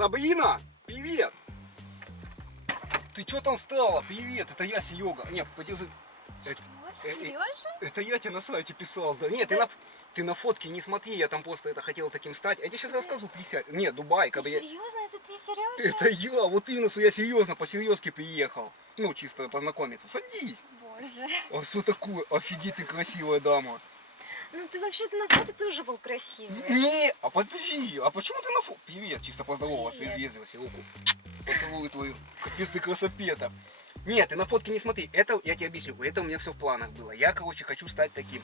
Сабрина, привет! Ты что там встала? Привет, это я, Серега. Нет, подержи. Сережа? Это я тебе на сайте писал, да. Нет, ты на фотке не смотри, я там просто это хотел таким стать. Я тебе сейчас расскажу, 50. Нет, Дубай, Ты когда я... серьезно? Это ты, Сережа? Это я, вот именно, что я серьезно, по-серьезки приехал. Ну, чисто познакомиться. Садись. Боже. А что такое? Офигеть, ты красивая дама. Ну ты вообще-то на фото тоже был красивый. Не, а подожди, а почему ты на фото? Привет, чисто поздороваться из Привет. вежливости, руку. Поцелую твою, капец ты красопета. Нет, ты на фотке не смотри, это, я тебе объясню, это у меня все в планах было. Я, короче, хочу стать таким.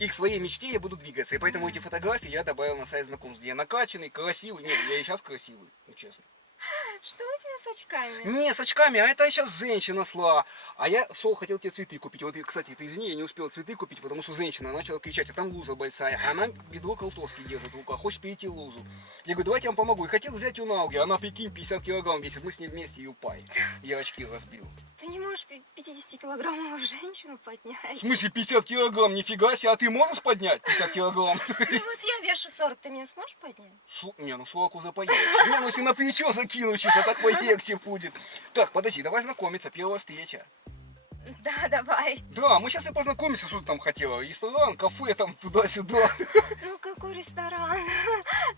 И к своей мечте я буду двигаться, и поэтому эти фотографии я добавил на сайт знакомств, где я накачанный, красивый. Нет, я и сейчас красивый, ну, честно. Что у тебя с очками? Не, с очками, а это сейчас женщина шла. А я, Сол, хотел тебе цветы купить. Вот, кстати, ты извини, я не успел цветы купить, потому что женщина начала кричать, а там луза большая. А она бедро колтовский держит в руках, хочет перейти лузу. Я говорю, давайте я вам помогу. И хотел взять ее на руки. Она, прикинь, 50 килограмм весит. Мы с ней вместе ее пай. Я очки разбил. Ты не можешь 50-килограммовую женщину поднять. В смысле 50 килограмм? Нифига себе, а ты можешь поднять 50 килограмм? Ну вот я вешу 40, ты меня сможешь поднять? Не, ну 40 уже полегче. Не, ну если на плечо закину чисто, так полегче будет. Так, подожди, давай знакомиться, первая встреча. Да, давай. Да, мы сейчас и познакомимся, что ты там хотела. Ресторан, кафе, там туда-сюда. Ну какой ресторан?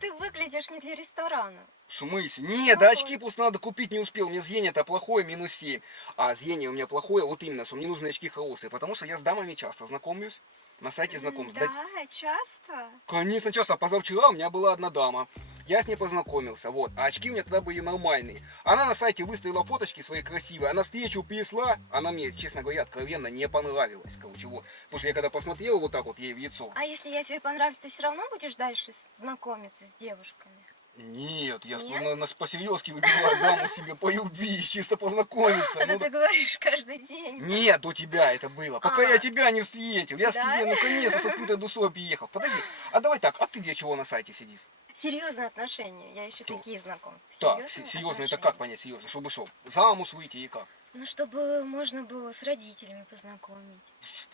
Ты выглядишь не для ресторана. В смысле? Нет, да очки просто надо купить, не успел. У меня зрение-то плохое, минус 7. А зрение у меня плохое, вот именно, что мне нужны очки хорошие. Потому что я с дамами часто знакомлюсь на сайте знакомств. Да, часто. Конечно, часто. Позавчера у меня была одна дама. Я с ней познакомился, вот. А очки у меня тогда были нормальные. Она на сайте выставила фоточки свои красивые. Она встречу принесла. Она мне, честно говоря, откровенно не понравилась. Короче, вот. Потому что я когда посмотрел вот так вот ей в лицо. А если я тебе понравлюсь, ты все равно будешь дальше знакомиться с девушками? Нет, я Нет? по-серьезки выбираю даму себе по любви, чисто познакомиться. Это Ну, ты говоришь каждый день. нет, у тебя это было. Пока я тебя не встретил. Я с Да? тебе наконец-то с открытой душой приехал. Подожди, а давай так, а ты для чего на сайте сидишь? Серьезные отношения. Я ищу Что? такие знакомства. Так, Серьезные серьезно, это отношения. как понять серьезно? Чтобы что, замуж выйти и как? Ну, чтобы можно было с родителями познакомить.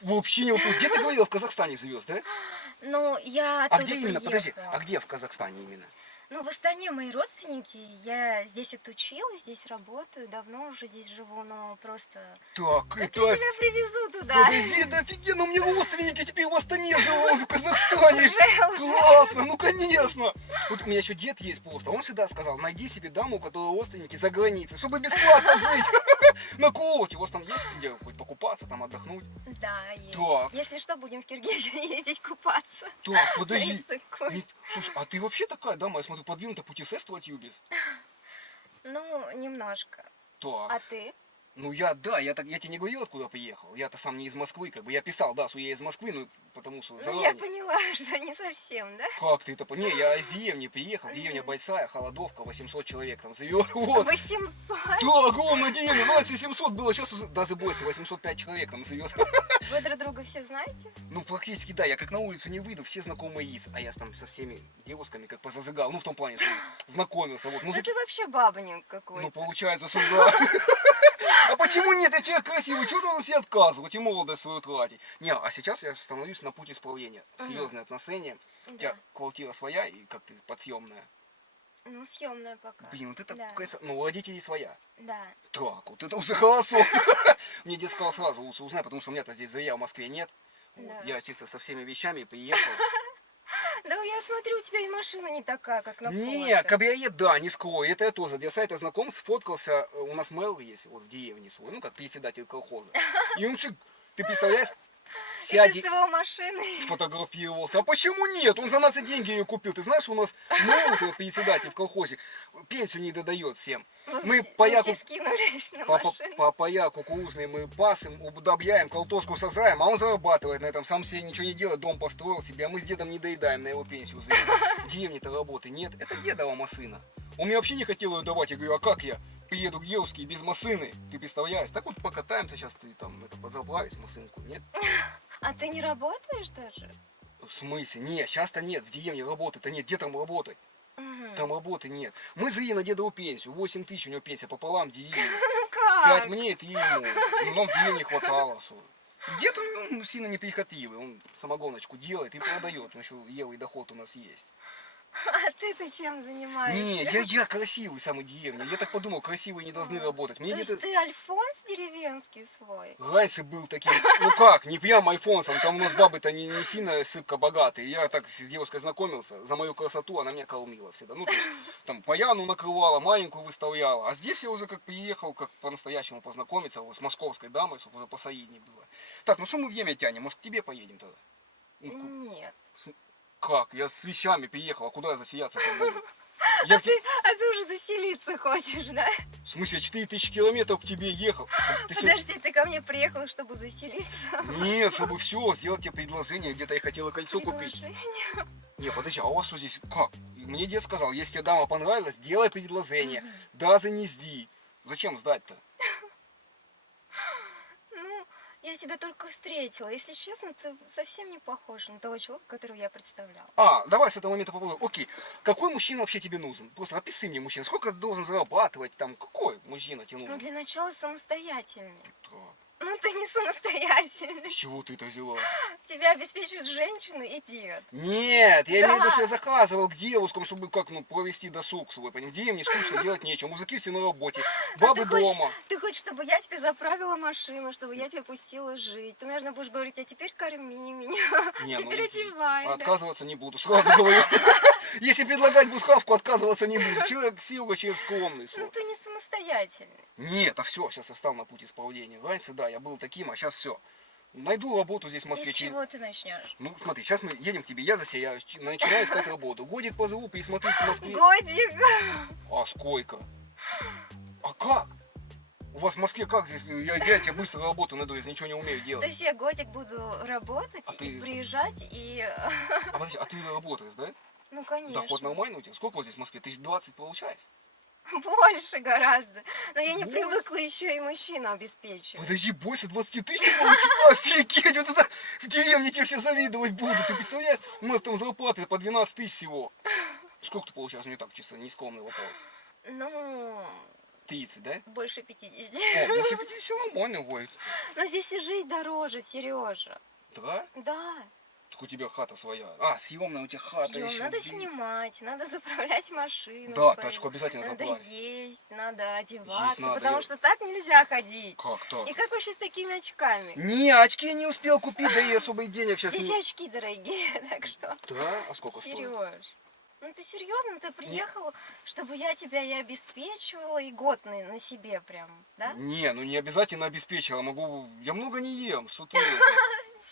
Вообще не вопрос. Где ты говорила, в Казахстане живешь, да? Ну, я А оттуда где именно, подожди, приехала. а где в Казахстане именно? Ну, в Астане мои родственники. Я здесь отучилась, здесь работаю. Давно уже здесь живу, но просто... Так, Так это... я тебя привезу туда. Подожди, это офигенно, у меня родственники теперь в Астане живут, в Казахстане. Уже. Классно, ну конечно. Вот у меня еще дед есть просто, он всегда сказал, найди себе даму, у которой родственники за границей, чтобы бесплатно жить. На курорте, у вас там есть где хоть покупаться, там отдохнуть? Да, есть. Так. Если что, будем в Киргизию ездить купаться. Так, подожди. На Иссык-Куль. Слушай, а ты вообще такая дама, я смотрю, подвинута путешествовать любишь? Ну, немножко. Так. А ты? Ну я тебе не говорил, откуда приехал. Я-то сам не из Москвы, как бы я писал, да, что я из Москвы, ну потому что Ну, заранее. я поняла, что не совсем, да? Как ты это понял? Не, я из деревни приехал, деревня большая, Холодовка, 800 человек там живет, вот. 800? Да, огромная деревня, раньше 700 было, сейчас даже больше, 805 человек там живет. Вы друг друга все знаете? Ну, практически, да, я как на улицу не выйду, все знакомые лица, а я там со всеми девушками как позазыгал, ну, в том плане, что знакомился, вот. Ну ты вообще бабник какой-то. Ну, получается, что да. А почему нет? Я человек красивый, что должен себе отказывать и молодость свою тратить? Не, а сейчас я становлюсь на путь исправления. Серьезные отношения. У тебя Да. квартира своя и как ты подсъемная. Ну, съемная пока. Блин, вот это, Да. ну, у родителей своя. Да. Так, вот это уже хорошо. Мне дед сказал сразу, лучше узнай, потому что у меня-то здесь зря в Москве нет. Вот. Да. Я чисто со всеми вещами приехал. Да, я смотрю, у тебя и машина не такая, как на Не, фото. кабриолет, да, не скрою. Это я тоже для сайта знакомств сфоткался. У нас мэр есть вот в деревне свой, ну как председатель колхоза. И он все, ты представляешь, И ты сядет, с его машиной. сфотографировался. А почему нет? Он за нас и деньги ее купил. Ты знаешь, у нас мэр, вот этот председатель в колхозе, пенсию не додает всем. Мы Вы паяку, все скинулись на по машину. паяку кукурузный мы пасым, удобряем, колтоску сажаем, а он зарабатывает на этом, сам себе ничего не делает, дом построил себе, а мы с дедом не доедаем на его пенсию. В деревне-то работы нет. Это дедова машина. Он мне вообще не хотел ее давать. Я говорю, а как я приеду к девушке без машины? Ты представляешь? Так вот покатаемся сейчас, ты там это подзаправишь машинку, нет? А ты не работаешь даже? В смысле? Нет, сейчас-то нет, в деревне работы-то нет. Где там работать? Мгм. Там работы нет. Мы зрели на дедову пенсию, 8 тысяч у него пенсия пополам в деревне. Ну как? 5 мне, это ему. Ну, нам в деревне хватало. Что. Дед он сильно неприхотливый, он самогоночку делает и продает, он еще евый доход у нас есть. А ты-то чем занимаешься? Не, я красивый самый деревня. Я так подумал, красивые не должны работать. Мне То есть где-то ты Альфонс деревенский свой? раньше был таким, ну как, не прям альфонсом, там у нас бабы-то не сильно сыпка богатые. Я так с девушкой знакомился, за мою красоту она меня кормила всегда. Ну, то есть, там, паяну накрывала, маленькую выставляла. А здесь я уже как приехал, как по-настоящему познакомиться вот, с московской дамой, чтобы уже посоеднее было. Так, ну что мы время тянем? Может, к тебе поедем тогда? Ну, Нет. как? Я с вещами приехал, а куда я засияться-то буду? Я А ты уже заселиться хочешь, да? В смысле, 4000 километров к тебе ехал? Ты всё- Подожди, ты ко мне приехал, чтобы заселиться? Нет, чтобы все, сделать тебе предложение, где-то я хотела кольцо купить. Предложение? Не, подожди, а у вас что здесь, как? Мне дед сказал, если тебе дама понравилась, делай предложение, даже не сди. Зачем сдать-то? Ну, я тебя только встретила. Если честно, ты совсем не похож на того человека, которого я представляла. А, давай с этого момента попробуем. Окей, какой мужчина вообще тебе нужен? Просто опиши мне мужчину, сколько ты должен зарабатывать, там, какой мужчина тебе Ну, нужен? для начала самостоятельный. Так, Ну, ты не самостоятельный. с чего ты это взяла? Тебя обеспечивают женщины и дед. Нет, я имею в виду, Да. что я заказывал к девушкам, чтобы как, ну, провести досуг свой, понимаешь? Деревне скучно, делать нечего, мужики все на работе, бабы дома. Ты хочешь, чтобы я тебе заправила машину, чтобы я тебя пустила жить. Ты, наверное, будешь говорить, а теперь корми меня, Не, ну, теперь одевай. да. отказываться не буду, сразу говорю. Если предлагать бусхавку, отказываться не буду. Человек сила, человек скромный. всё. Ну, ты не самостоятельный. Нет, а все, сейчас я встал на путь исправления. Раньше, да, я был таким, а сейчас все. Найду работу здесь в Москве. Из чего ты начнешь? Ну, смотри, сейчас мы едем к тебе, я засияюсь, начинаю искать работу. Годик позову, присмотрюсь в Москве. Годик. А сколько? А как? У вас в Москве как здесь? Я тебе быстро работу найду, если ничего не умею То делать. есть я годик буду работать А и ты- приезжать и... А подожди, а ты работаешь, да? Ну, конечно. Доход нормальный у тебя? Сколько вот здесь в Москве? 1020 получается? Больше гораздо. Но я не Больше? привыкла еще и мужчину обеспечивать. Подожди, больше 20 тысяч не получишь? Офигеть, вот это в деревне тебе все завидовать будут. Ты представляешь, у нас там зарплаты по 12 тысяч всего. Сколько ты получаешь? Мне так чисто нескромный вопрос. Ну, 30, да? больше 50. О, ну 50 все нормально будет. Но здесь и жить дороже, Сережа. Да? Да. Так у тебя хата своя. А, съемная у тебя хата Съем. еще. Надо снимать, надо заправлять машину. Да, свою, тачку обязательно надо заправить. есть, надо одеваться, надо, потому я- что так нельзя ходить. Как так? И как вообще с такими очками? Не, очки я не успел купить, да и особо и денег сейчас Здесь не... очки дорогие, так что. Да? А сколько стоит? Сереж, ну ты серьезно? Ты приехал, чтобы я тебя и обеспечивала, и год на себе прям, да? Не, ну не обязательно обеспечила, могу... Я много не ем, с утра.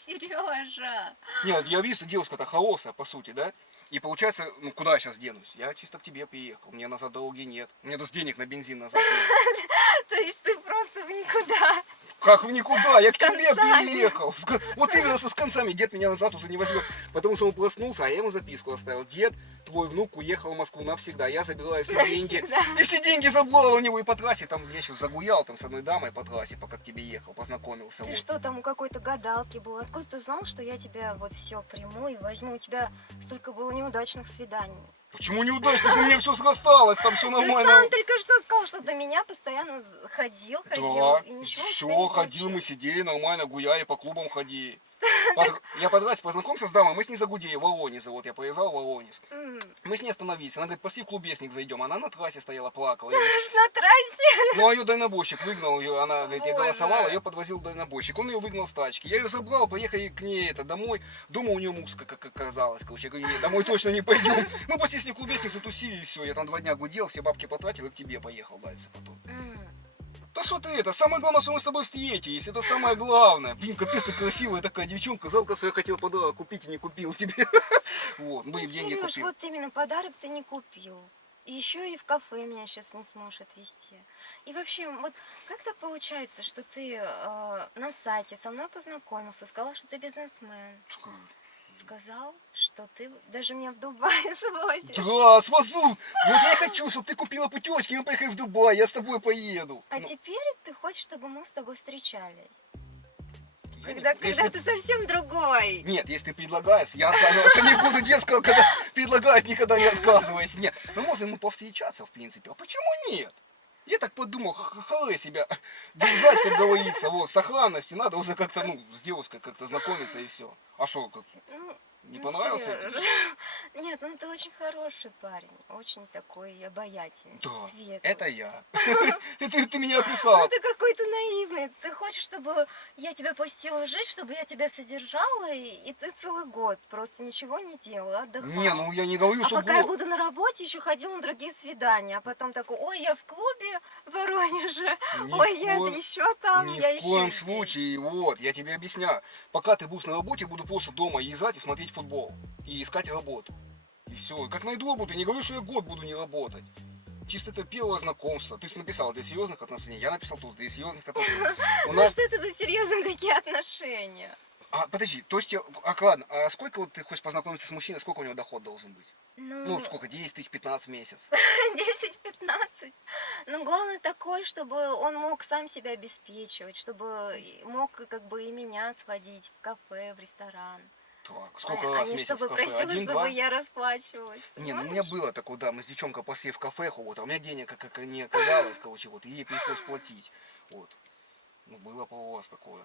Сережа! Не, вот я вижу, что девушка-то холосая, по сути, да? И получается, ну куда я сейчас денусь? Я чисто к тебе приехал, мне назад дороги нет. У меня даже денег на бензин назад нет. То есть ты просто в никуда. Как в никуда, я к С тебе концами. приехал. Вот именно с концами, дед меня назад уже не возьмет. Потому что он проснулся, а я ему записку оставил. Дед, твой внук уехал в Москву навсегда, я забираю все деньги. Навсегда. И все деньги забрал у него и по трассе, там я еще загуял там с одной дамой по трассе, пока к тебе ехал, познакомился. Ты вот. что там у какой-то гадалки был? Откуда ты знал, что я тебя вот все приму и возьму? У тебя столько было неудачных свиданий. Почему неудачник? У меня все срасталось, там все Ты нормально. сам только что сказал, что до меня постоянно ходил, Да, и ничего у тебя все, не ходил, мы получилось. сидели нормально, гуляли, по клубам ходили. Я по трассе познакомился с дамой, мы с ней загудели, Воронез, вот я поезжал в Воронез. М. Мы с ней остановились, она говорит, пошли в клубесник зайдем, она на трассе стояла, плакала. Аж на трассе. Ну, а ее дальнобойщик выгнал, ее, она, говорит, я Боже. голосовала, ее подвозил дальнобойщик, он ее выгнал с тачки. Я ее забрал, поехали к ней домой, дома у нее музыка, как оказалось, короче, я говорю, нет, домой точно не пойдем. Мы пошли с ней в клубесник, затусили, и все, я там 2 дня гудел, все бабки потратил и к тебе поехал дальше потом. М. Да что ты это? Самое главное, что мы с тобой встретились. Это самое главное. Блин, капец, ты красивая такая девчонка. Жалко, что я хотел подарок купить и не купил тебе. Вот, мы Ну, в деньги Сереж, купил. вот именно подарок ты не купил. И еще и в кафе меня сейчас не сможешь отвезти. И вообще, вот как так получается, что ты на сайте со мной познакомился, сказал, что ты бизнесмен, сказал, что ты даже меня в Дубай свозишь. Да, свозу. Вот я хочу, чтобы ты купила путевочки, мы поехали в Дубай, я с тобой поеду. А Ну, теперь ты хочешь, чтобы мы с тобой встречались. я не- Когда если- ты совсем другой. Нет, если ты предлагаешь, я отказываться не буду. Дед сказал, когда предлагает, никогда не отказывайся. Нет, ну можно ему повстречаться, в принципе. А почему нет? Я так подумал, халы себя держать, как говорится, вот, с сохранности. Надо уже как-то, ну, с девушкой как-то знакомиться и все. А что, как? Ну, Не Ну, понравился я Серёж. тебе? Нет, ну ты очень хороший парень, очень такой обаятельный, Да, светлый. это я. Ты меня Ну описала. ты какой-то наивный. Ты хочешь, чтобы я тебя пустила жить, чтобы я тебя содержала, и ты целый год просто ничего не делала, Не, отдыхал. ну я не говорю, А что пока я было. буду на работе, еще ходил на другие свидания. А потом такой, ой, я в клубе в Воронеже, Ни в ой, я коем, еще там, ни я в еще коем здесь. случае, вот, я тебе объясняю. Пока ты будешь на работе, буду просто дома езжать и смотреть футбол. И искать работу. И все. Как найду работу, не говорю, что я год буду не работать. Чисто это первое знакомство. Ты же написал для серьезных отношений. Я написал тут для серьезных отношений. У Ну нас... что это за серьезные такие отношения? А, подожди, то есть, ладно, а сколько вот ты хочешь познакомиться с мужчиной, сколько у него доход должен быть? Ну, Ну, сколько, 10 тысяч, 15 в месяц? 10-15. Но главное такой, чтобы он мог сам себя обеспечивать, чтобы мог как бы и меня сводить в кафе, в ресторан. Так, сколько раз А в не месяц в чтобы кафе? просила, Один, чтобы два? я расплачивалась. Не, ну у меня Понимаешь? было такое, да, мы с девчонкой пошли в кафе, вот, а у меня денег как не оказалось, короче, вот, и ей пришлось платить, вот. Ну, было у вас такое.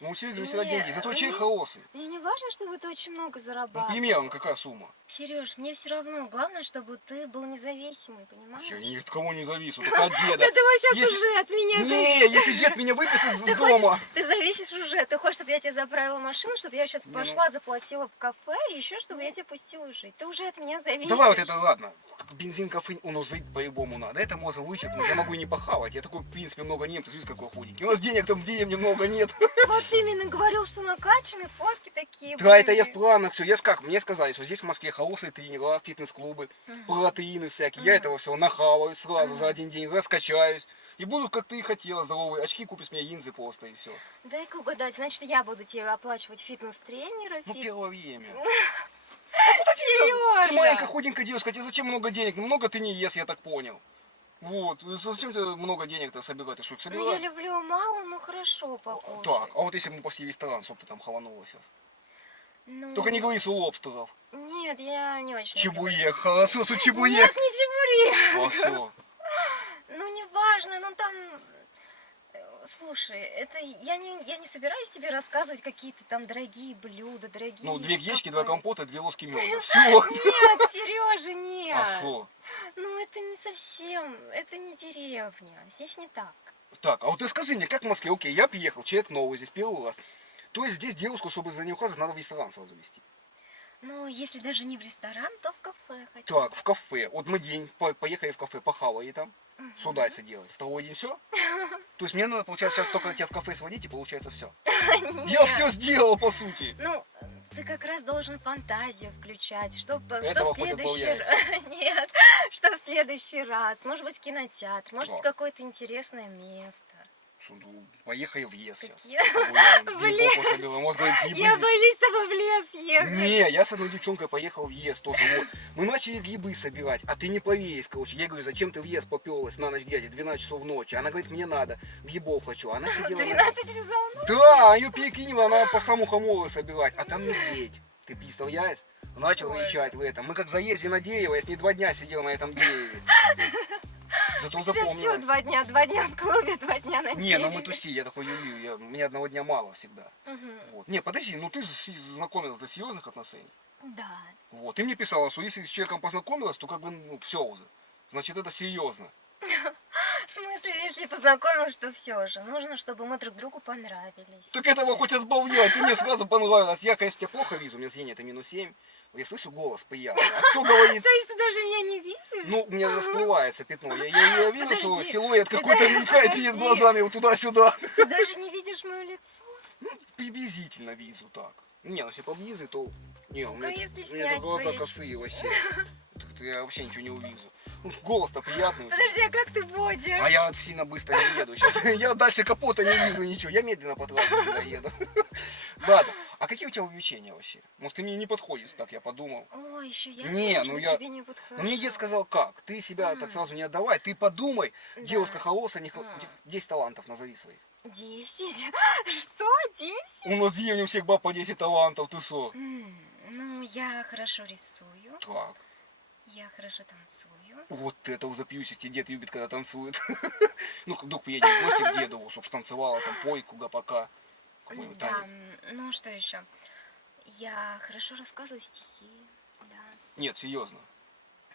Ну, у Сереги не всегда Мне- деньги, зато человек мне- хороший. Мне не важно, чтобы ты очень много Ну, зарабатывал. примерно, какая сумма? Сереж, мне все равно. Главное, чтобы ты был независимый, понимаешь? Я ни от кого не завису, только от деда. Да ты вот сейчас Если- уже от меня Не, зависишь. если дед меня выписал с Ты дома. Ты зависишь уже. Ты хочешь, чтобы я тебе заправила машину, чтобы я сейчас Не, пошла, заплатила в кафе, и еще чтобы я тебя пустила жить. Ты уже от меня зависишь. Давай вот это, ладно. Бензин, кафе, он жить по-любому надо. Это можно вычеркнуть, я могу и не похавать. Я такой, в принципе, много не ем, ты видишь, какой худенький. У нас денег там в деревне много нет. Вот ты именно говорил, что накачанные фотки такие Да, это я в были. планах все. Мне сказали, что здесь в Москве хорошие тренера, фитнес-клубы, протеины всякие. Я этого всего нахаваюсь сразу за один день, раскачаюсь. И буду, как ты и хотела, здоровые. Очки купишь мне, линзы просто, и все. Дай-ка угадать, значит, я буду тебе оплачивать фитнес-тренера, Ну, первое время. Сережа! Ты маленькая худенькая девушка, тебе зачем много денег? Ну, много ты не ешь, я так понял. Вот, зачем тебе много денег-то собирать? Ты что, их Ну, я собираешь? люблю мало, но хорошо покушать. Так, а вот если бы мы пошли в ресторан, чтоб ты там хаванула сейчас. Ну, Только не говори, что лобстеров. Нет, я не очень Чебуек, хорошо, что люблю. чебуек. Нет, не чебурек. Хорошо. Ну, не важно, ну там... Слушай, это я не собираюсь тебе рассказывать какие-то там дорогие блюда, дорогие... Ну, 2 гречки, 2 кафе. компота, 2 ложки меда. Все. Нет, Сережа, нет. А что? Ну, это не совсем, это не деревня. Здесь не так. Так, а вот ты скажи мне, как в Москве? Окей, я приехал, человек новый здесь первый раз. То есть здесь девушку, чтобы за ней ухаживать, надо в ресторан сразу вести. Ну, если даже не в ресторан, то в кафе хотя Так, в кафе. Вот мы день поехали в кафе, похавали там. Что дальше делать? Второй день все? То есть мне надо, получается, сейчас только тебя в кафе сводить, и получается все. Я Нет. все сделал, по сути. Ну, ты как раз должен фантазию включать, что в Этого хватит следующий полвяя. Нет, что в следующий раз. Может быть, кинотеатр, может быть, Да. какое-то интересное место. Ну, поехали в ЕС сейчас. Какие? Блин. Может, говорит, Я грибы. боюсь с тобой в лес ехать. Не, я с одной девчонкой поехал в ЕС тоже. Вот. Мы начали грибы собирать, а ты не поверишь, короче. Я говорю, зачем ты в ЕС поперлась на ночь глядя, 12 часов ночи? Она говорит, мне надо, грибов хочу. Она сидела... 12 часов. Да, ее перекинула, она пошла мухоморы собирать, а там медведь. Ты представляешь? Начал Ой. рычать в этом. Мы как заезжали на дерево, я с ней 2 дня сидел на этом дереве. Зато У тебя все запомнилось. 2 дня. 2 дня в клубе, 2 дня на Не, ну мы дереве. туси, я такой люблю, мне одного дня мало всегда. Мгм. Вот. Не, подожди, ну ты же знакомилась до серьезных отношений. Да. Вот. Ты мне писала, что если с человеком познакомилась, то как бы, ну, все уже. Значит, это серьезно. В смысле, если познакомилась, что все же. Нужно, чтобы мы друг другу понравились. Так этого хоть отбавляй, ты мне сразу понравилась. Я, конечно, тебя плохо вижу, у меня зрение это -7. Я слышу голос приятный. А кто говорит? То есть ты даже меня не видишь? Ну, у меня расплывается пятно. Я вижу, что Подожди, силуэт какой-то подожди, мелькает перед подожди. глазами вот туда-сюда. Ты даже не видишь мое лицо? Ну, приблизительно вижу так. Не, ну если поближе, то... Не, у Ну-ка, меня, если у меня снять глаза твои косые вообще. Так я вообще ничего не увижу. Ну, голос-то приятный. у тебя. Подожди, а как ты водишь? А я сильно быстро не еду сейчас. Я дальше капота не вижу ничего. Я медленно по трассе всегда еду. Ладно. А какие у тебя увлечения вообще? Может, ты мне не подходишь, так я подумал. О, еще я, Не, конечно, ну я- тебе не подхожу. Но мне дед сказал, как? Ты себя так сразу не отдавай. Ты подумай. Да. Девушка хорошая, не... Да. 10 талантов назови своих. 10? Что, 10? У нас в деревне у всех баб по 10 талантов, ты что? Ну, я хорошо рисую, Так. я хорошо танцую. Вот это уже пьюсик, тебе дед любит, когда танцует. Ну, вдруг поедем в гости к деду, чтоб станцевала там пойку, гопака. Какой-нибудь Да, танец. ну что еще? Я хорошо рассказываю стихи. Да. Нет, серьезно.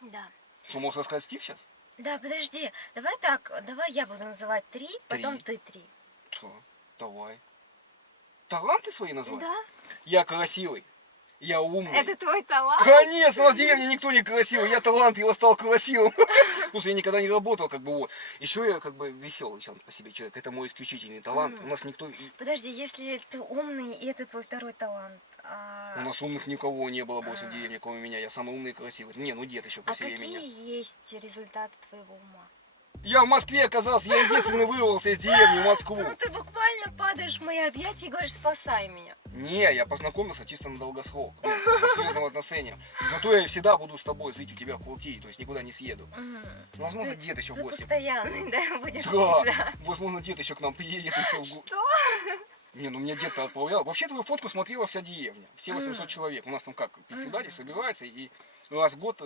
Да. Что, можешь рассказать стих сейчас? Да, подожди. Давай так. Давай я буду называть 3, потом ты 3. Давай. Таланты свои назвать? Да. Я красивый. Я умный. Это твой талант? Конечно, у нас в деревне никто не красивый. Я талантливо стал красивым. Слушай, я никогда не работал, как бы вот. Еще я как бы веселый сам по себе человек. Это мой исключительный талант. У нас никто... Подожди, если ты умный, и это твой второй талант. У нас умных никого не было больше в деревне, кроме меня. Я самый умный и красивый. Не, ну дед еще А красивее какие меня. есть результаты твоего ума? Я в Москве оказался, я единственный вырвался из деревни в Москву. Ну ты буквально падаешь в мои объятия и говоришь, спасай меня. Не, я познакомился чисто на долгосрок, ну, по серьезным отношениям. Зато я всегда буду с тобой жить у тебя в Култии, то есть никуда не съеду. Возможно, дед еще в Ты гости. постоянный, да, будешь Да, всегда. возможно, дед еще к нам приедет и все. Что? Не, ну меня дед отправлял. Вообще твою фотку смотрела вся деревня. Все 800 человек. У нас там как, председатель собирается и раз в год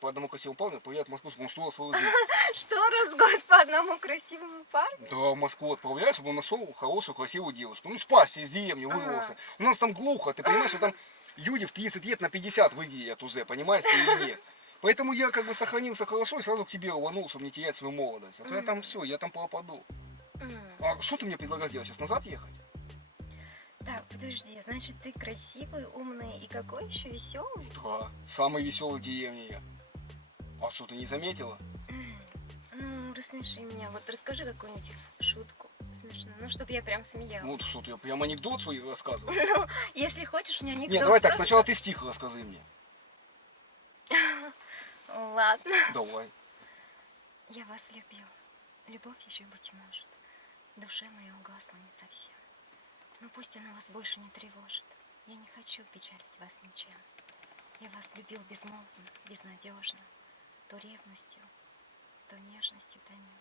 по одному красивому парню отправляют в Москву, чтобы он строил свою жизнь. Что, раз в год по одному красивому парню? Да, в Москву отправляют, чтобы он нашел хорошую, красивую девушку. Ну, спасся из деревни, вырвался. У нас там глухо, ты понимаешь, что там люди в 30 лет на 50 выглядят уже, понимаешь, ты или нет. Поэтому я как бы сохранился хорошо и сразу к тебе рванул, чтобы не терять свою молодость. А то я там все, я там пропаду. А что ты мне предлагаешь делать? Сейчас назад ехать? Так, подожди, значит, ты красивый, умный и какой еще веселый? Да, самый веселый в деревне я. А что, ты не заметила? Ну, рассмеши меня. Вот расскажи какую-нибудь шутку смешную. Ну, чтобы я прям смеялась. Ну, что ты, я прям анекдот свой рассказывал. Ну, если хочешь, у меня анекдот. Нет, давай так, просто- сначала ты стих расскажи мне. Ладно. Давай. Я вас любил. Любовь еще быть может. В душе моей угасла не совсем. Но пусть она вас больше не тревожит. Я не хочу печалить вас ничем. Я вас любил безмолвно, безнадежно. То ревностью, то нежностью томил.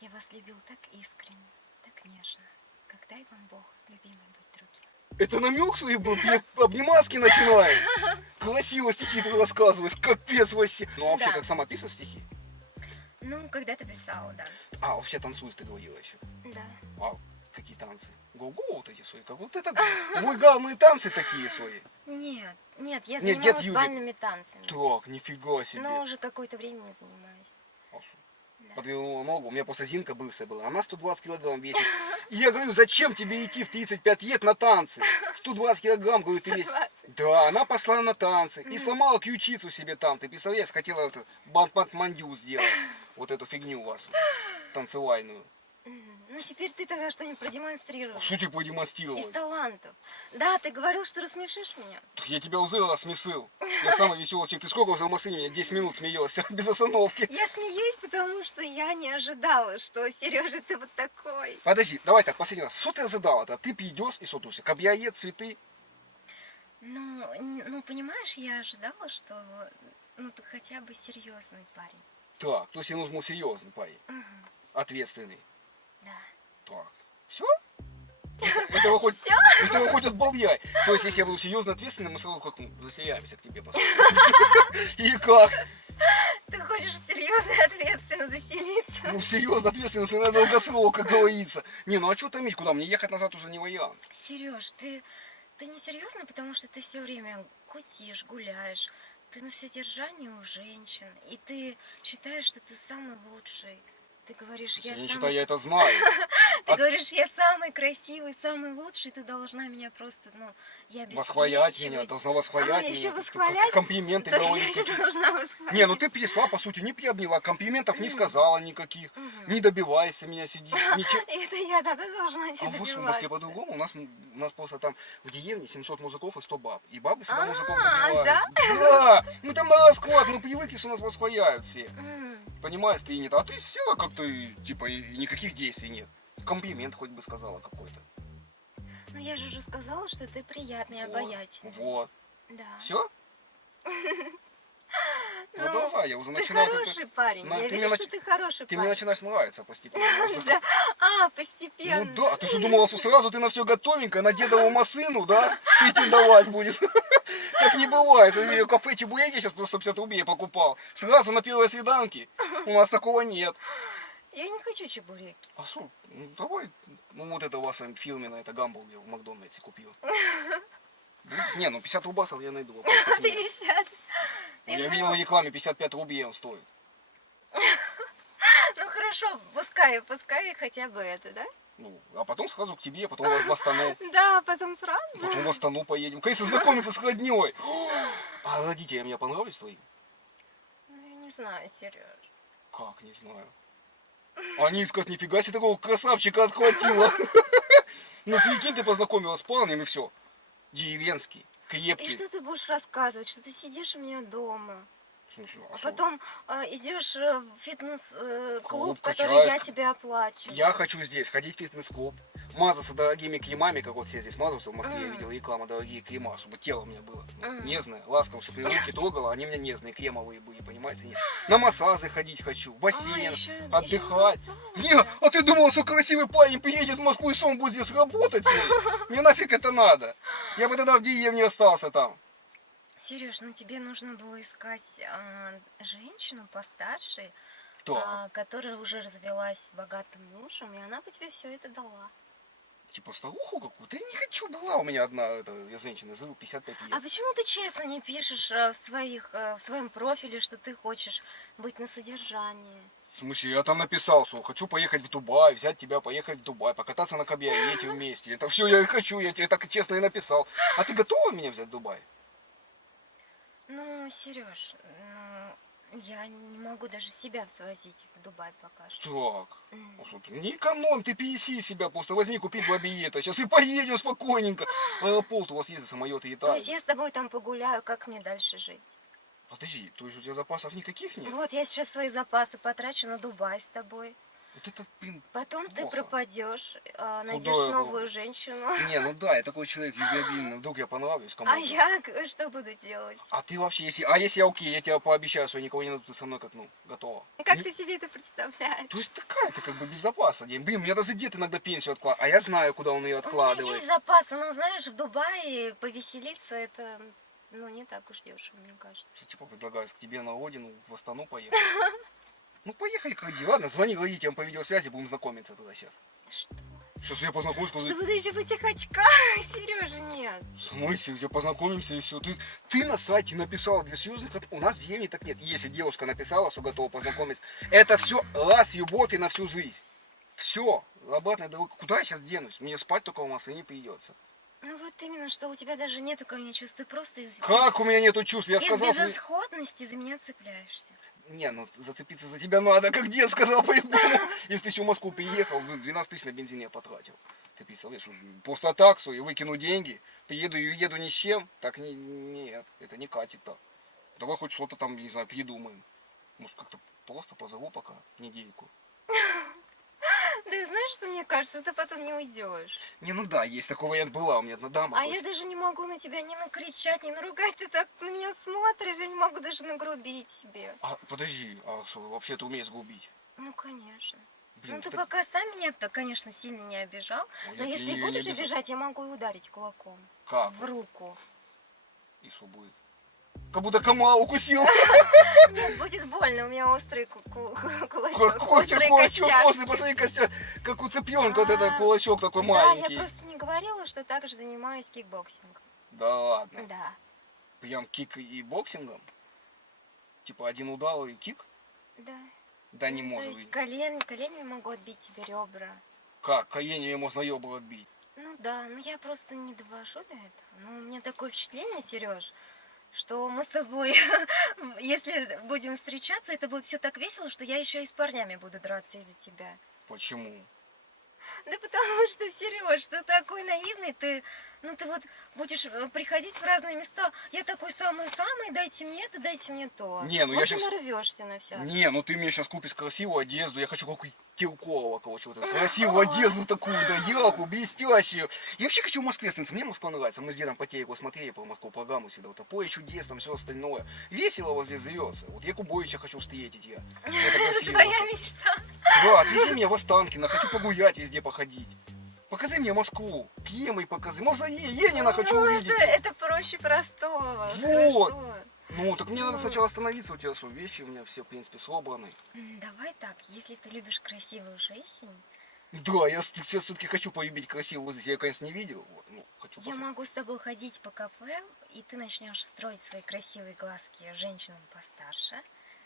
Я вас любил так искренне, так нежно. Как дай вам Бог, любимый, быть другим. Это намек свой был, обнимаски начинаем. Красиво стихи ты рассказываешь, капец вообще. Ну, а вообще, Да. как сама писала стихи? Ну, когда ты писала, да. А, вообще танцуешь, ты говорила еще. Да. А, какие танцы? Го-го вот эти свои, как вот это вульгарные танцы такие свои. Нет, нет, я Нет, дед занималась любит. бальными танцами. Так, нифига себе. Но уже какое-то время не занимаюсь. А что? Да. Подвернула ногу, у меня просто Зинка бывшая была, она 120 килограмм весит. И я говорю, зачем тебе идти в 35 лет на танцы? 120 килограмм, говорю, ты весишь. 120. Да, она пошла на танцы и сломала ключицу себе там. Ты представляешь, хотела вот бат-мандю сделать, вот эту фигню у вас, танцевальную. Ну, теперь ты тогда что-нибудь продемонстрируешь. Что тебе Из продемонстрировать? талантов. Да, ты говорил, что рассмешишь меня. Так я тебя уже рассмешил. Я самый веселый человек. Ты сколько уже в машине меня? 10 минут смеешься без остановки. Я смеюсь, потому что я не ожидала, что, Сережа, ты вот такой. Подожди, давай так, последний раз. Что ты ожидала-то? Ты пьешь и что тут? Кабриолет, цветы? Ну, понимаешь, я ожидала, что ну ты хотя бы серьезный парень. Так, то есть ей нужен был серьезный парень, ответственный. Да. Так, все? Этого хоть, этого хоть отбавляй. То есть, если я буду серьезно ответственным, мы сразу как засияемся к тебе, по сути. И как? Ты хочешь серьезно, ответственно заселиться? Ну, серьезно ответственность на долгосрок, как говорится. Не, ну а что томить, куда? Мне ехать назад уже не вариант. Сереж, ты не серьезно, потому что ты все время кутишь, гуляешь. Ты на содержании у женщин, и ты считаешь, что ты самый лучший. Ты говоришь, Я не самый... считаю, я это знаю. Ты говоришь, я самый красивый, самый лучший, ты должна меня просто, ну, я Восхвалять меня, должна восхвалять еще меня. восхвалять? Комплименты То есть я говорить. еще должна восхвалять? Не, ну ты пришла, по сути, не приобняла, комплиментов не сказала никаких. Не добивайся меня, сиди. Ничего. Это я тогда должна тебя А в Москве добиваться. по-другому. У нас просто там в деревне 700 мужиков и 100 баб. И бабы всегда А, мужиков да? добиваются. Да? Мы там на расклад, мы привыкли, что нас восхваляют все. М. Понимаешь, ты и нет. А ты села как-то, типа, и никаких действий нет. Комплимент хоть бы сказала какой-то. Ну я же уже сказала, что ты приятный, Вот, обаятельный. Вот. Да. Все? Ну, Продолжай, я уже Ты начинаю как-то... хороший парень. На- Я ты вижу, мне что нач- ты хороший Ты мне парень. начинаешь нравиться постепенно. Да. А, Ну постепенно. да, ты что думала, что сразу ты на все готовенькое, на дедову масыну, да, претендовать будешь? Так не бывает. Я в кафе чебуреки сейчас по 150 рублей покупал. Сразу на первые свиданки. У нас такого нет. Я не хочу чебуреки. А что, ну давай, ну вот это у вас фирменное, это гамбургер в Макдональдсе купил. Не, ну 50 рубасов я найду. вопросов нет. 50. Я видел в рекламе 55 рублей он стоит. Ну хорошо, пускай хотя бы это, да? Ну, а потом сразу к тебе, потом в Астану. Да, потом сразу. Потом в Астану поедем. Конечно, знакомиться с роднёй. А родители мне понравились твои? Ну, я не знаю, Сереж. Как, не знаю. Они скажут, нифига себе такого красавчика отхватила. Ну, прикинь, ты познакомилась с парнем и все. Деревенский, И крепкий. что ты будешь рассказывать, что ты сидишь у меня дома, Слушай, а что? потом идешь в фитнес-клуб, Клуб, который я качаюсь. тебе оплачиваю. Я хочу здесь ходить в фитнес-клуб, мазаться дорогими кремами, как вот все здесь мазаются в Москве, я видел рекламу, дорогие крема, чтобы тело у меня было нежное, ласковое, чтобы меня руки трогало, они у меня нежные, кремовые были, понимаете? Нет. На массажи ходить хочу, в бассейн, еще отдыхать. массаж. Не, а ты думал, что красивый парень приедет в Москву и сам будет здесь работать? Мне нафиг это надо? Я бы тогда в деревне остался там. Сереж, ну тебе нужно было искать женщину постарше, Да, которая уже развелась с богатым мужем, и она бы тебе все это дала. типа старуху какую-то. Я не хочу, была у меня одна женщина, зовут 55 А лет. почему ты честно не пишешь в своем профиле, что ты хочешь быть на содержании? В смысле, я там написал, что хочу поехать в Дубай, взять тебя, поехать в Дубай, покататься на кабриолете вместе. Это все я и хочу, я тебе так честно и написал. А ты готова меня взять в Дубай? Ну, Сереж, ну, я не могу даже себя свозить в Дубай пока что. Так, М. ну что ты, не экономь, ты переси себя, просто возьми, купи два билета, сейчас и поедем спокойненько. Аэропорт у вас есть, самолеты и То так. есть я с тобой там погуляю, как мне дальше жить? Подожди, то есть у тебя запасов никаких нет? Вот я сейчас свои запасы потрачу на Дубай с тобой. Вот это, блин, Потом ты плохо. пропадешь, найдешь Куда я новую женщину. Не, ну да, я такой человек любвеобильный, вдруг я понравлюсь А кому-то. я что буду делать? А ты вообще, если я окей, я тебе пообещаю, что я никого не найду, ты со мной как, ну, готова. Как ты себе это представляешь? То есть такая ты как бы без запаса. Блин, у меня даже дед иногда пенсию откладывает, а я знаю, куда он ее У меня откладывает. есть запасы, но знаешь, в Дубае повеселиться это, ну, не так уж дешево, мне кажется. Что, типа предлагаю к тебе на родину, в Астану поехать. Ну поехали, ходи. Ладно, звони родителям по видеосвязи, будем знакомиться тогда сейчас. Что? Сейчас я познакомлюсь, Что сказать, буду еще в этих очках? Сережа, нет. в смысле, я познакомимся и все. Ты на сайте написала для серьезных, у нас в деревне так нет. Если девушка написала, что готова познакомиться, это все раз любовь и на всю жизнь. Все, обратная дорога. Куда я сейчас денусь? Мне спать только в машине придется. Ну вот именно, что у тебя даже нету ко мне чувств, ты просто Как у меня нету чувств? Я из сказал, что... безысходности за меня цепляешься. Не, ну зацепиться за тебя надо, как дед сказал по-любому. Если ты еще в Москву приехал, 12 тысяч на бензин я потратил. Ты представляешь, просто таксу и выкину деньги, приеду и еду ни с чем, так нет, это не катит так. Давай хоть что-то там, не знаю, придумаем. Может, как-то просто позову пока недельку. Да и знаешь, что мне кажется, ты потом не уйдешь. Не, ну да, есть такой вариант, была у меня одна дама. А хоть. я даже не могу на тебя ни накричать, ни наругать. Ты так на меня смотришь, я не могу даже нагрубить тебе. А, подожди, а что, вообще ты умеешь губить? Ну, конечно. Блин, Ну, ты это- пока сам меня, конечно, сильно не обижал. Ой, Но я если тебя не будешь обижал. обижать, я могу и ударить кулаком. Как? В руку. И что будет? Как будто комар укусил. Нет, будет больно, у меня острый кулачок. Какой у тебя острые кулачок костяшки. после, посмотри, костяк, как у цыпленка, вот это А, кулачок такой Да, маленький. я просто не говорила, что также занимаюсь кикбоксингом. Да ладно. Да. Прям кик и боксингом? Типа один удар и кик? Да. Да не Ну, может то есть быть. коленями могу отбить тебе ребра. Как? Коленями можно ребра отбить. Ну да, но я просто не довожу до этого. Ну, у меня такое впечатление, Сереж, что мы с тобой, если будем встречаться, это будет все так весело, что я еще и с парнями буду драться из-за тебя. Почему? Да потому что, Сереж, ты такой наивный, ты вот будешь приходить в разные места. Я такой самый-самый, дайте мне это, дайте мне то. Не, ну вот я ты щас- нарвешься на все. Не, ну ты мне сейчас купишь красивую одежду. Я хочу как у Киркорова, короче, вот эту красивую одежду такую, да, яркую, блестящую. Я вообще хочу в Москве становиться. Мне Москва нравится. Мы с дедом по телеку смотрели по Москву программу всегда. Вот поле чудес, там все остальное. Весело у вас здесь живется. Вот Якубовича хочу встретить я. Это твоя мечта. Да, отвези меня в Останкино, хочу погулять везде походить. Покажи мне Москву, Кемы покажи, Мавзолей, Ленина хочу Ну, увидеть. это проще простого. Вот. Хорошо. Ну, так мне надо сначала остановиться, у тебя что, вещи у меня все, в принципе, собраны. Давай так, если ты любишь красивую жизнь, Да, я сейчас все-таки хочу полюбить красивую возраст. Я ее, конечно, не видел. Вот, ну, хочу Я посмотреть. могу с тобой ходить по кафе, и ты начнешь строить свои красивые глазки женщинам постарше,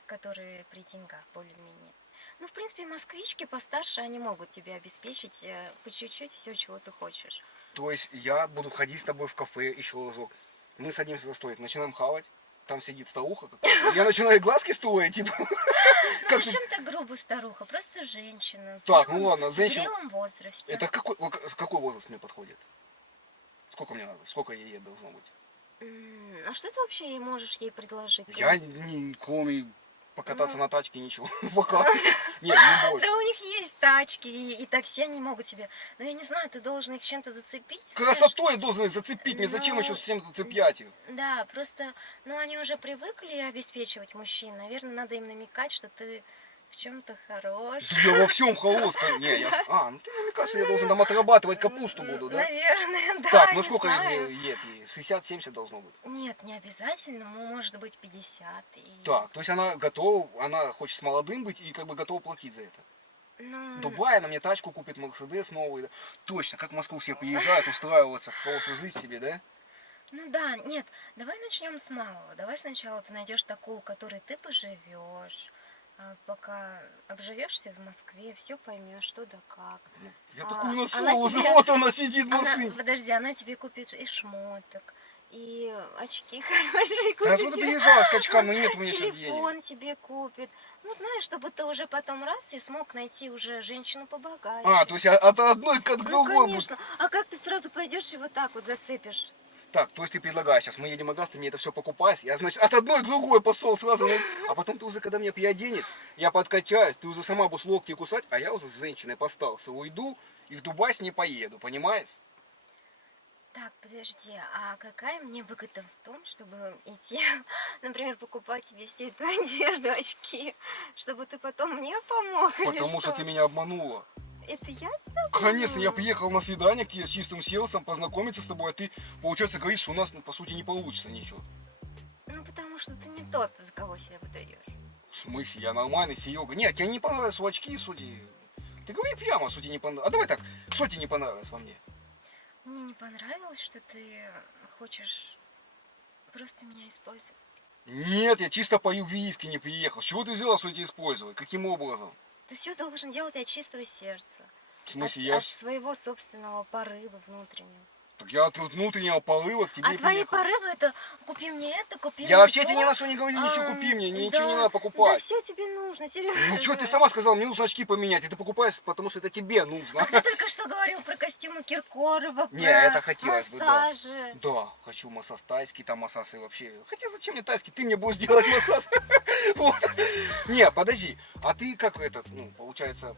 которые при деньгах более-менее. Ну, в принципе, москвички постарше, они могут тебе обеспечить по чуть-чуть все, чего ты хочешь. То есть я буду ходить с тобой в кафе еще разок. Мы садимся за столик, начинаем хавать. Там сидит старуха какая-то. Я начинаю глазки строить, типа. Ну, Как ты- зачем так грубо, старуха? Просто женщина. В Так, ну зрелом- ладно, В женщина. зрелом возрасте. Это какой возраст мне подходит? Сколько мне надо? Сколько ей должно быть? А что ты вообще ей можешь ей предложить? Я не, кроме покататься Ну. на тачке, ничего. Пока. Не, не больше. Да у них есть тачки и такси, они могут себе. Но я не знаю, ты должен их чем-то зацепить. знаешь? Красотой я должен их зацепить. Мне зачем Ну, еще всем зацеплять их? Да, просто, ну, они уже привыкли обеспечивать мужчин. Наверное, надо им намекать, что ты в чем-то хорош. Да я во всем холос. Не, я... ну ты намекаешь, что я должен там отрабатывать капусту буду, да? Наверное, да. Так, ну не сколько знаю. ей лет? Ей 60-70 должно быть. Нет, не обязательно, может быть 50. И... Так, то есть она готова, она хочет с молодым быть и как бы готова платить за это. Ну, В Дубае она мне тачку купит, Мерседес новый. Да. Точно, как в Москву все приезжают, устраиваются, хорошую жизнь себе, да? ну да, нет, давай начнем с малого. Давай сначала ты найдешь такую, которой ты поживешь. Пока обживешься в Москве, все поймешь, что да как. Я А, такую она насолу, тебе- вот она сидит в Она, машине. подожди, она тебе купит и шмоток, и очки хорошие Да купит. что ты переезжала с качками, нет у меня сейчас денег. Телефон тебе купит. Ну, знаешь, чтобы ты уже потом раз и смог найти уже женщину побогаче. А, то есть от одной к Ну, другой будет. конечно. А как ты сразу пойдешь и вот так вот зацепишь? Так, то есть ты предлагаешь, сейчас мы едем в Агас, ты мне это все покупаешь, я, значит, от одной к другой пошел сразу, а потом ты уже, когда меня приоденешь, я подкачаюсь, ты уже сама будешь локти кусать, а я уже с женщиной постался, уйду и в Дубай с ней поеду, понимаешь? Так, подожди, а какая мне выгода в том, чтобы идти, например, покупать тебе всю эту одежду, очки, чтобы ты потом мне помог? или Потому что что? ты меня обманула. Это я тебя Конечно, я обманула? приехал на свидание к тебе с чистым сердцем, познакомиться с тобой, а ты, получается, говоришь, что у нас, ну, по сути, не получится ничего. Ну, потому что ты не тот, за кого себя выдаешь. В смысле, я нормальный, Серега. Нет, тебе не понравились очки, сути. Ты говори прямо, сути не понравилось. А давай так, что тебе не понравилось во мне? Мне не понравилось, что ты хочешь просто меня использовать. Нет, я чисто по любви искренне приехал. С чего ты взяла, что я тебя использовать? Каким образом? Ты все должен делать от чистого сердца. В смысле, от, я... от своего собственного порыва внутреннего. Так я от внутреннего порыва к тебе А и твои приехал. порывы это купи мне это, купи мне Я вообще то. тебе ни на что не говорю, ничего купи мне, ничего не надо Да покупать. все тебе нужно, Сережа. Ну что, ты сама сказала, мне нужно очки поменять, и ты покупаешь, потому что это тебе нужно. Ты только что говорил про костюмы Киркорова, Не, про это хотелось бы, да. массажи. Да, хочу массаж тайский, там массаж и вообще. Хотя зачем мне тайский? Ты мне будешь делать массаж. Вот. Не, подожди. А ты как этот, ну, получается,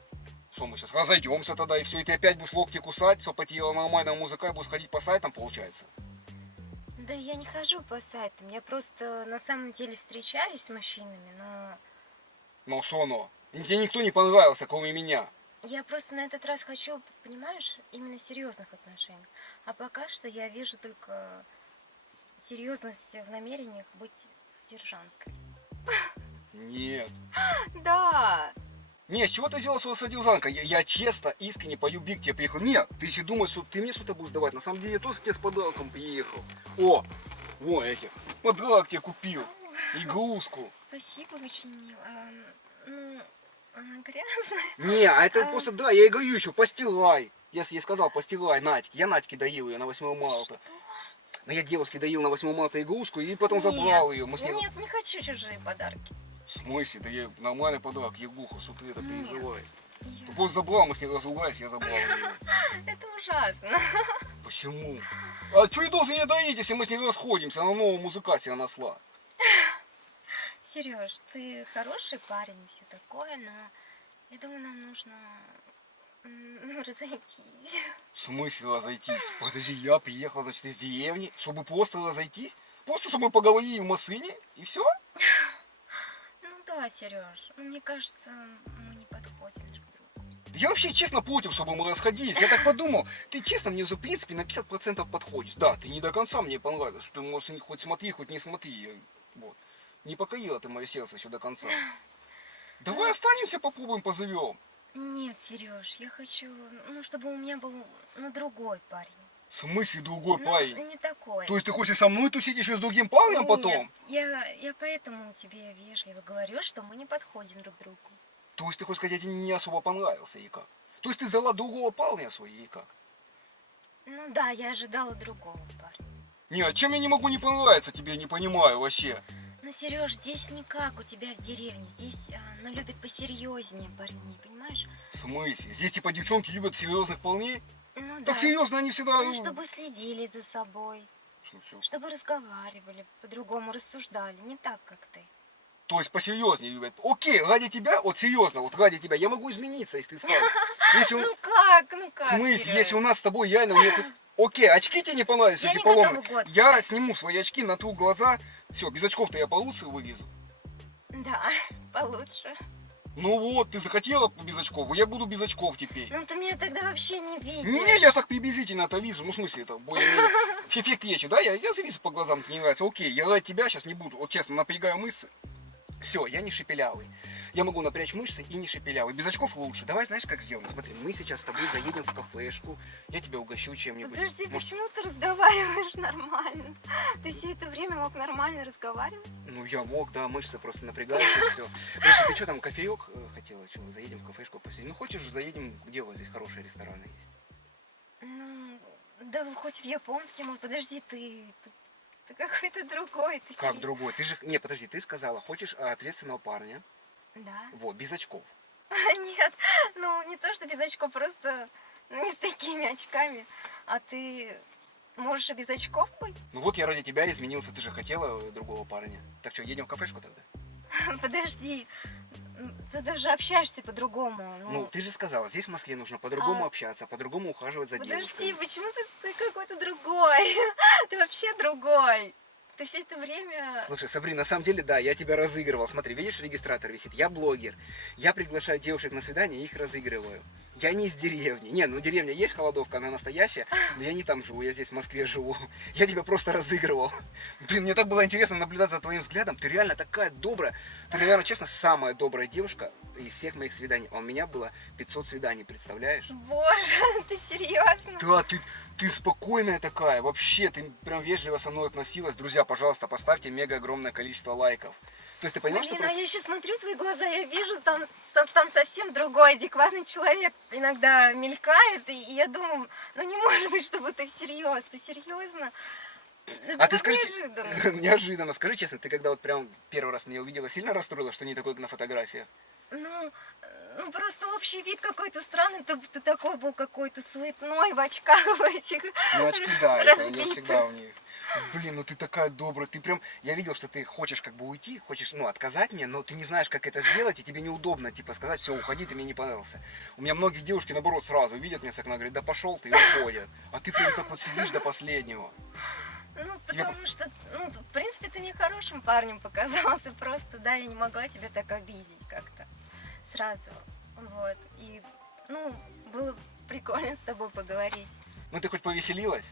что мы сейчас разойдемся тогда, и все, и ты опять будешь локти кусать, чтобы потела нормальная музыка, и будешь ходить по сайтам, получается? Да я не хожу по сайтам, я просто на самом деле встречаюсь с мужчинами, но Ну, соно. Тебе никто не понравился, кроме меня. я просто на этот раз хочу, понимаешь, именно серьезных отношений. А пока что я вижу только серьезность в намерениях быть содержанкой. Нет. Да. Не, с чего ты взяла свою содержанка? Я честно, искренне по любви к тебе приехал. Нет, ты если думаешь, что ты мне что-то будешь давать, на самом деле я тоже тебе с подарком приехал. О, вон я тебе подарок тебе купил. Игрушку. Спасибо, очень мило. Ну, она грязная. Не, а это А. просто, да, я ей говорю еще, постирай. Я ей сказал, постирай Надьке. Я Надьке доил ее на 8 марта. Что? Но я девушке доил на 8 марта игрушку и потом Нет, забрал ее. Мы с ней... Нет, не хочу чужие подарки. В смысле? Да я нормальный подарок, Егуха, с утра это Нет. переживает. Я- Ты просто забрал, мы с ней разругались, я забрал ее. Это ужасно. Почему? А что я должен ей доить, если мы с ней расходимся? Она нового музыка себе насла. Сереж, ты хороший парень и все такое, но я думаю, нам нужно разойтись. В смысле разойтись? Подожди, я приехал, значит, из деревни, чтобы просто разойтись? Просто чтобы мы поговорили в машине, и все? Ну да, Сереж, ну, мне кажется, мы не подходим друг к другу. Я вообще честно против, чтобы мы расходились. Я так подумал, ты честно мне уже, в принципе, на 50% подходишь. Да, ты не до конца мне понравилась. Ты, может, хоть смотри, хоть не смотри. Вот. Не покорила ты мое сердце еще до конца. Давай останемся, попробуем, позовем. Нет, Сереж, я хочу, ну, чтобы у меня был, ну, другой парень. В смысле другой Ну, парень? не такой. То есть ты хочешь со мной тусить еще с другим парнем потом? Нет, я поэтому тебе вежливо говорю, что мы не подходим друг другу. То есть ты хочешь сказать, я тебе не особо понравился, и как? То есть ты взяла другого парня своего, и как? Ну да, я ожидала другого парня. Не, а чем я не могу не понравиться тебе, я не понимаю вообще. Ну, Сереж, здесь не как у тебя в деревне. Здесь, ну, любят посерьезнее парней, понимаешь? В смысле? Здесь типа девчонки любят серьезных парней? Ну Так да. серьезно они всегда... Ну, чтобы следили за собой, чтобы разговаривали, по-другому рассуждали, не так, как ты. То есть посерьезнее любят. Окей, ради тебя, вот серьезно, вот ради тебя, я могу измениться, если ты скажешь. Если Ну как, ну В как? смысле, Серёж? если у нас с тобой реально... у меня хоть- Окей, очки тебе не понравились, Я эти не готова поломные. год Я ждать. сниму свои очки, натру глаза. Все, без очков-то я получше вылезу. Да, получше. Ну вот, ты захотела без очков, я буду без очков теперь. Ну ты меня тогда вообще не видишь. Не, я так приблизительно это вижу, ну в смысле это более-менее эффект речи, да, я завижу по глазам, тебе не нравится, окей, я ради тебя сейчас не буду, вот честно, напрягаю мышцы. Все, я не шепелявый. Я могу напрячь мышцы и не шепелявый. Без очков лучше. Давай знаешь, как сделаем? Смотри, мы сейчас с тобой заедем в кафешку, я тебя угощу чем-нибудь. Подожди, Может, почему ты разговариваешь нормально? Ты все это время мог нормально разговаривать? ну я мог, да, мышцы просто напрягаются и все. Подожди, ты что там, кофеек хотела? Что, заедем в кафешку посидим? Ну хочешь, заедем, где у вас здесь хорошие рестораны есть? Ну, да хоть в японский, может, подожди, ты какой-то другой. Ты Как серьё- другой? Ты же, не, подожди, ты сказала, хочешь ответственного парня, Да. вот, без очков. Нет, ну не то, что без очков, просто ну, не с такими очками. А ты можешь и без очков быть? Ну вот я ради тебя изменился, ты же хотела другого парня. Так что, едем в кафешку тогда? Подожди, ты даже общаешься по-другому. Ну, ты же сказала, здесь в Москве нужно по-другому А- общаться, по-другому ухаживать за Подожди, девушками. почему ты какой-то другой? Ты вообще другой. Ты все это время... Слушай, Сабрина, на самом деле, да, я тебя разыгрывал. Смотри, видишь, регистратор висит. Я блогер. Я приглашаю девушек на свидание и их разыгрываю. Я не из деревни. Не, ну деревня есть, Холодовка, она настоящая, но я не там живу, я здесь в Москве живу. Я тебя просто разыгрывал. Блин, мне так было интересно наблюдать за твоим взглядом. Ты реально такая добрая. Ты, наверное, честно, самая добрая девушка из всех моих свиданий. А у меня было 500 свиданий, представляешь? Боже, ты серьезно? Да, ты спокойная такая, вообще, ты прям вежливо со мной относилась. Друзья, пожалуйста, поставьте мега огромное количество лайков. То есть ты понимаешь, что Блин, а происходит? я еще смотрю в твои глаза, я вижу, там совсем другой адекватный человек иногда мелькает, и я думаю, ну не может быть, чтобы ты всерьез, ты серьезно? А ты так скажи, неожиданно. неожиданно, скажи честно, ты когда вот прям первый раз меня увидела, сильно расстроилась, что не такой, как на фотографиях? Ну просто общий вид какой-то странный, ты такой был какой-то суетной в очках в этих. Ну, очки, да, это у них разбитых. всегда у них. Блин, ну ты такая добрая, ты прям, я видел, что ты хочешь как бы уйти, хочешь, ну, отказать мне, но ты не знаешь, как это сделать, и тебе неудобно, типа, сказать, все, уходи, ты мне не понравился. У меня многие девушки, наоборот, сразу видят меня с окна, говорят, да пошел ты, и уходят. А ты прям так вот сидишь до последнего. Ну, потому что, ну, в принципе, ты не хорошим парнем показался, просто, да, я не могла тебя так обидеть как-то сразу, вот, и, ну, было прикольно с тобой поговорить. Ну, ты хоть повеселилась?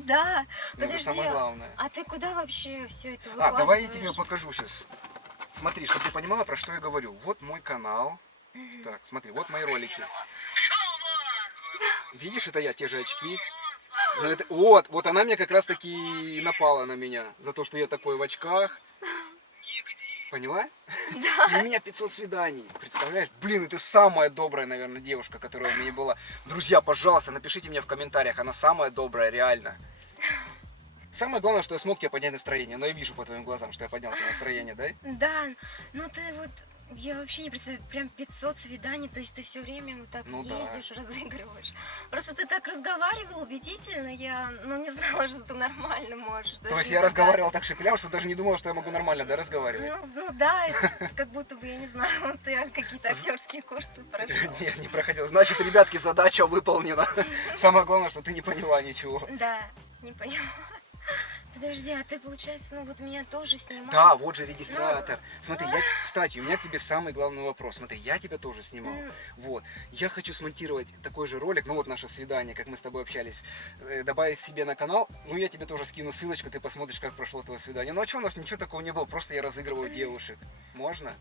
Да, Ну, это подожди, самое главное. а ты куда вообще все это А, давай я тебе выкладываешь? покажу сейчас. Смотри, чтобы ты понимала, про что я говорю. Вот мой канал. Так, смотри, вот мои ролики. Видишь, это я, те же очки. Но это- вот она мне как раз таки напала на меня. За то, что я такой в очках. Поняла? Да. И у меня 500 свиданий. Представляешь? Блин, это самая добрая, наверное, девушка, которая у меня была. Друзья, пожалуйста, напишите мне в комментариях. Она самая добрая, реально. Самое главное, что я смог тебе поднять настроение. Но я вижу по твоим глазам, что я поднял тебе настроение, да? Да, ну ты вот, я вообще не представляю, прям 500 свиданий, то есть ты все время вот так Ну да. ездишь, разыгрываешь. Просто ты так разговаривал убедительно, я, ну, не знала, что ты нормально можешь. То есть я разговаривал так шепеляво, что даже не думал, что я могу нормально, да, разговаривать? Ну да, это как будто бы, я не знаю, ты какие-то актерские курсы прошел. Нет, не проходил. Значит, ребятки, задача выполнена. Самое главное, что ты не поняла ничего. Да, не поняла. Подожди, а ты, получается, ну вот меня тоже снимал? Да, вот же регистратор. Смотри, кстати, у меня к тебе самый главный вопрос. Смотри, я тебя тоже снимал. Вот. Я хочу смонтировать такой же ролик, ну вот наше свидание, как мы с тобой общались, добавить себе на канал. Ну, я тебе тоже скину ссылочку, ты посмотришь, как прошло твое свидание. Ну, а что, у нас ничего такого не было, просто я разыгрываю девушек. Можно?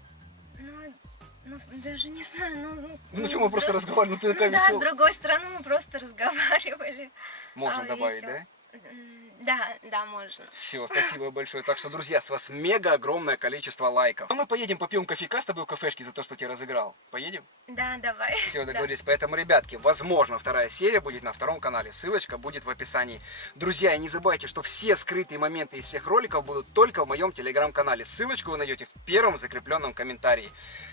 Ну Ну, даже не знаю, Ну, что мы просто разговаривали, ну ты Ну такая да, с веселая. другой стороны, мы просто разговаривали. Можно добавить, весело. да? Да, можно. Все, спасибо большое. Так что, друзья, с вас мега огромное количество лайков. А мы поедем попьем кофейка с тобой в кафешке за то, что тебя разыграл. Поедем? Да, давай. Все, Да. договорились. Поэтому, ребятки, возможно, вторая серия будет на втором канале. Ссылочка будет в описании. Друзья, и не забывайте, что все скрытые моменты из всех роликов будут только в моем телеграм-канале. Ссылочку вы найдете в первом закрепленном комментарии.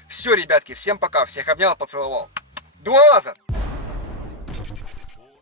Все, ребятки, всем пока. Всех обнял, поцеловал. 2 раза!